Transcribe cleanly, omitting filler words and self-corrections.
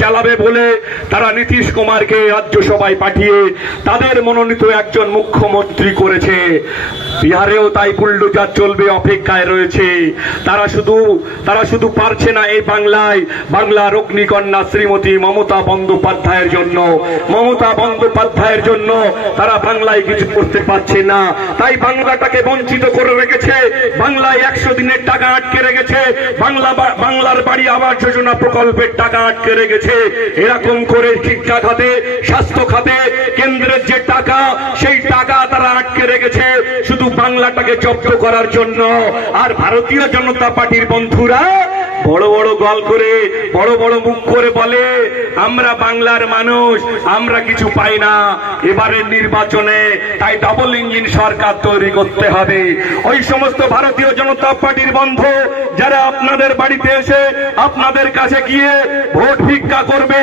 চালাবে বলে তারা নীতিশ কুমারকে রাজ্যসভায় পাঠিয়ে তাদের মনোনীত একজন মুখ্যমন্ত্রী করেছে। বিহারেও তাই বুলডোজার চলবে, অপেক্ষায় রয়েছে। তারা শুধু পারছে না এই বাংলার অগ্নিকন্যা শ্রীমতী মমতা বন্দ্যোপাধ্যায়ের জন্য তারা বাংলায় কিছু করতে পারছে না। তাই বাংলাটাকে বঞ্চিত করে রেখেছে, বাংলায় 100 দিনের টাকা আটকে রেখেছে, বাংলার বাড়ি আবাস যোজনা প্রকল্পের টাকা আটকে রেখেছে। এরকম করে শিক্ষা খাতে, স্বাস্থ্য খাতে কেন্দ্রের যে টাকা, সেই টাকা তারা আটকে রেখেছে শুধু বাংলাটাকে জব্দ করার জন্য। আর ভারতীয় জনতা পার্টির বন্ধুরা বড় বড় গল করে, বড় বড় মুখ করে বলে আমরা বাংলার মানুষ, আমরা কিছু পাই না এবারের নির্বাচনে, তাই ডাবল ইঞ্জিন সরকার তৈরি করতে হবে। ওই সমস্ত ভারতীয় জনতা পার্টির বন্ধু যারা আপনাদের বাড়িতে এসে আপনাদের কাছে গিয়ে ভোট ভিক্ষা করবে,